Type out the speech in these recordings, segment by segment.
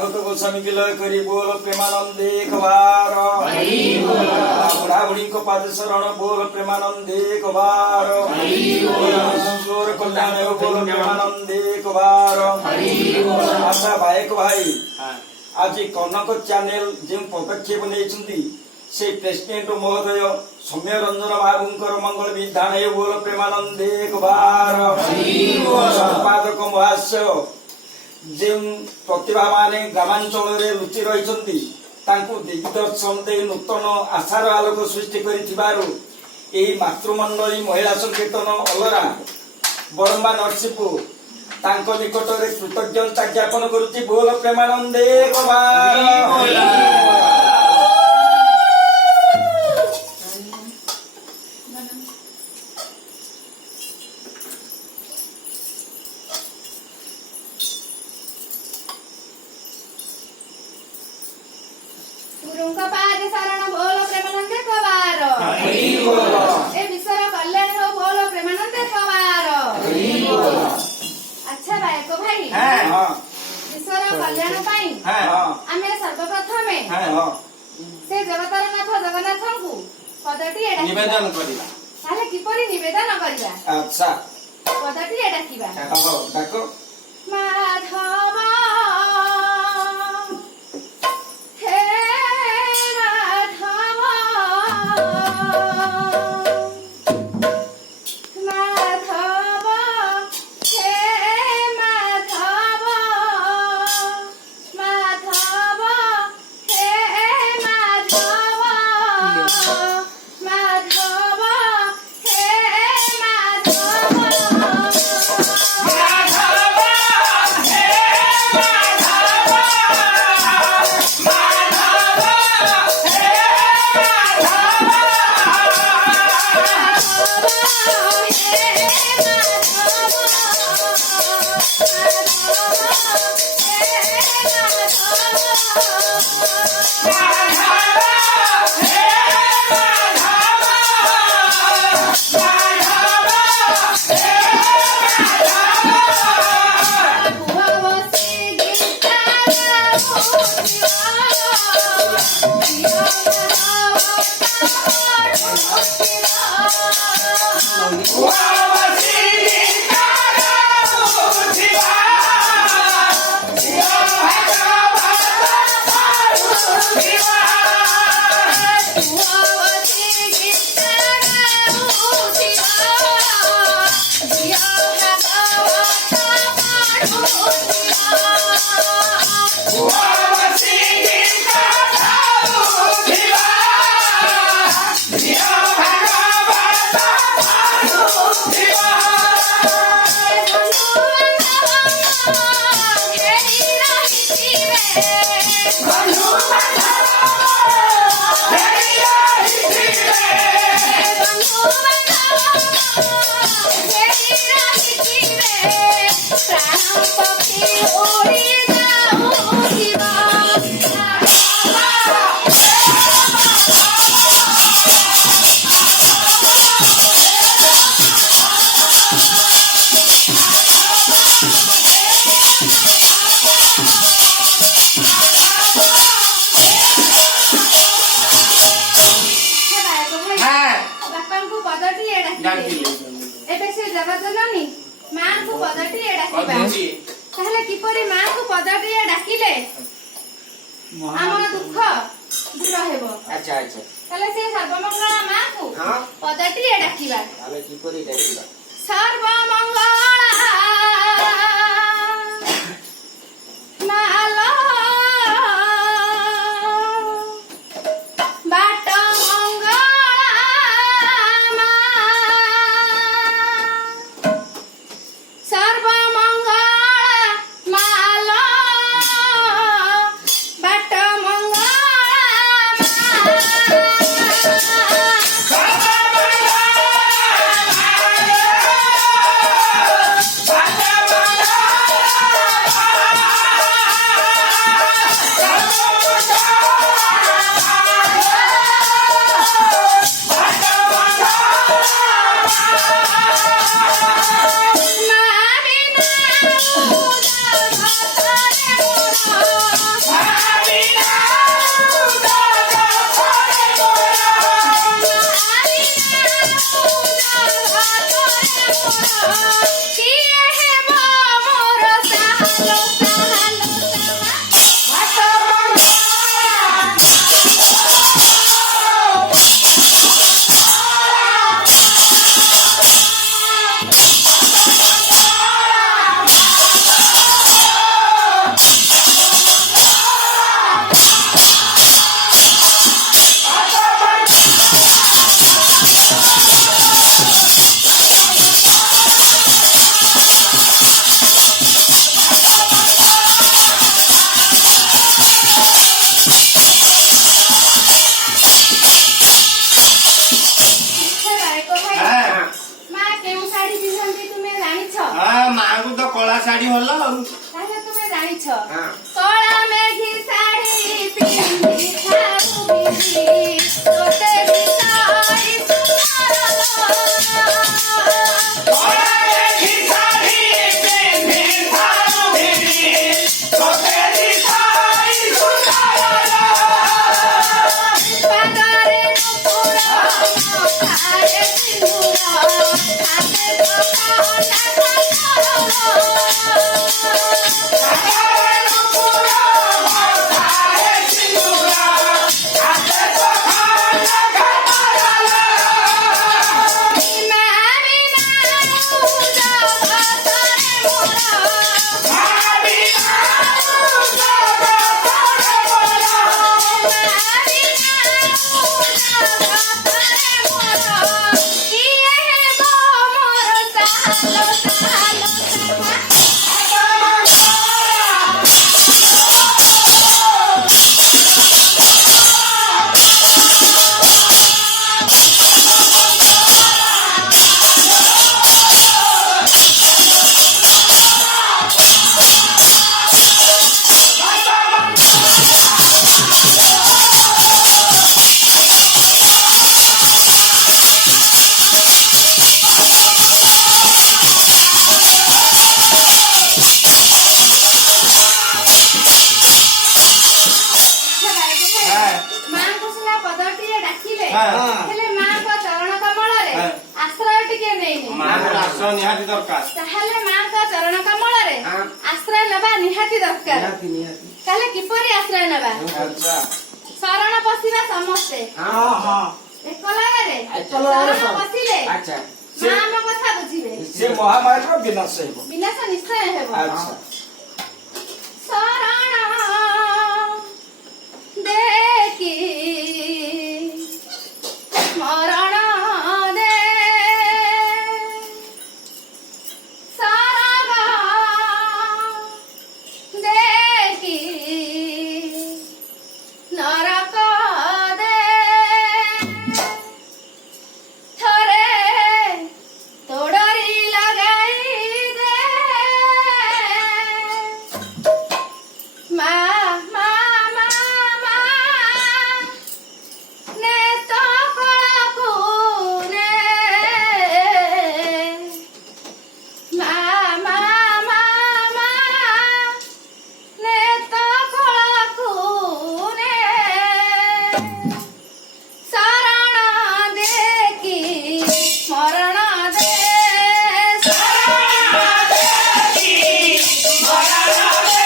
भागवत गोस्वामी विलय करी बोल प्रेमानंदे कबार बुढ़ा बुढ़ी को पाद शरण बोल प्रेमानंदे कबार स्वर कल्याण बोल प्रेमानंदे कबार आशा भाई को भाई आज कनक चैनल जो पदक्षेप नहीं से प्रेसिडेंट महोदय सौम्य रंजन बाबूंकर मंगल विधान बोल प्रेमानंदे कबार संपादक महाशय जो प्रतिभा माने ग्रामांचल रुचि रही दिग्दर्शन दे नूतन आशार आलोक सृष्टि कर मातृमंडली महिला संकीर्तन अलरा बरंबा नरसिंहपुर तांको निकट में कृतज्ञता ज्ञापन करुच्ची बोल प्रेमानंदे ए विश्वर कल्याण हो बोलो प्रेमानंदे कबार। अच्छा भाई को भाई विश्वर कल्याण पाई आमे सर्वप्रथमे से जगतर नाथ जगन्नाथ को पदटी निवेदन करिला ताले किपरि निवेदन करिला। अच्छा पदटी डाकिबा डाको माधव किपरि मां को पदटी डाकिले आमर दुख दूर हेबो। अच्छा अच्छा तले से सर्वमंगला मां को पदटी डाकिबा ताले किपरि डाकिबा सर्वमंगला माला बाट मंगला ହେଲେ ମାଙ୍କ ଚରଣ କମଳରେ ଆଶ୍ରୟ ଟିକେ ନେଇନି। ମାଙ୍କର ଆଶ୍ରୟ ନିହାତି ଦରକାର। ତାହେଲେ ମାଙ୍କ ଚରଣ କମଳରେ ଆଶ୍ରୟ ନେବା ନିହାତି ଦରକାର। ତାହେଲେ କିପରି ଆଶ୍ରୟ ନେବା? ଶରଣ ପଶିବା ସମସ୍ତେ ଏକଲୟରେ ଶରଣ ପଶିଲେ ମା ଆମ କଥା ବୁଝିବେ। ସେ ମହାମାରୀର ବିନାଶ ହେବ। ବିନାଶ ନିଶ୍ଚୟ ହେବ। ଆଚ୍ଛା ଶରଣ ଦେଖି ସ୍ମରଣ ଦେ ସରଗ ଦେଖି ନରକ ଦେ ଥରେ ତୋଡ଼ରି ଲଗାଇ ଦେ ମା ମା ମା ମା ନେ ତ କଳକୁ ନେ ମା ମା ମା ମା ନେ ତ କଳକୁ ନେ ଶରଣ ଦେଖି ସ୍ମରଣ ଦେ ଶରଣ ଦେଖି ସ୍ମରଣ ଦେ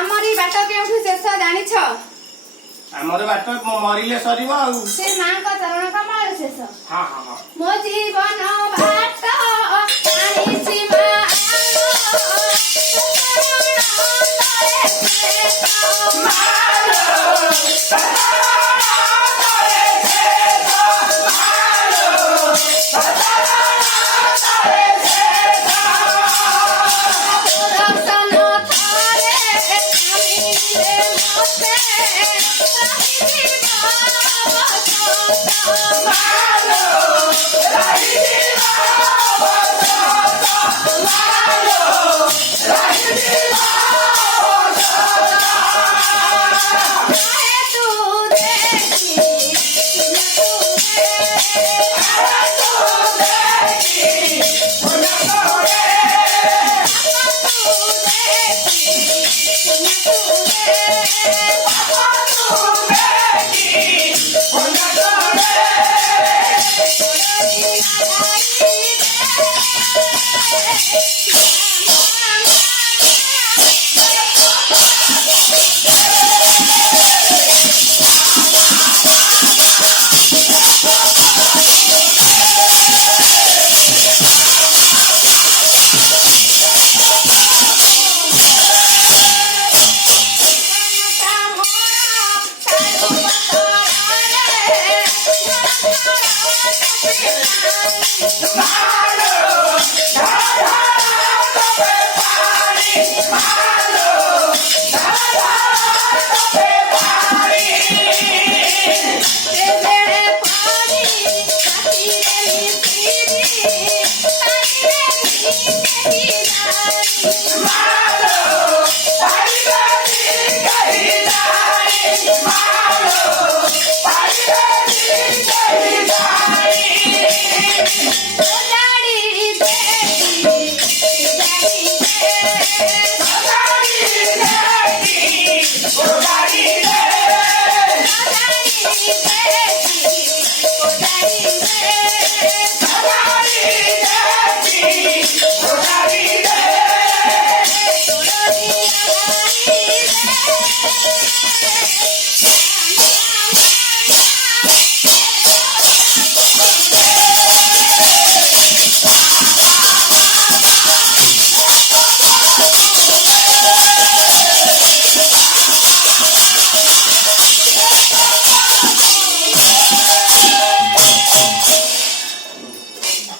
ଆମରି ବାଟ କେଉଁଠି ଶେଷ ଜାଣିଛ? ଆମର ବାଟ ମରିଲେ ସରିବ ଆଉ। ସେ ମାଙ୍କ ଚରଣ କମଳରେ ଶେଷ। ହଁ ହଁ ହଁ। ମୋ ଜୀବନ ବାଟ ଜାଣିଛି ମା Bye.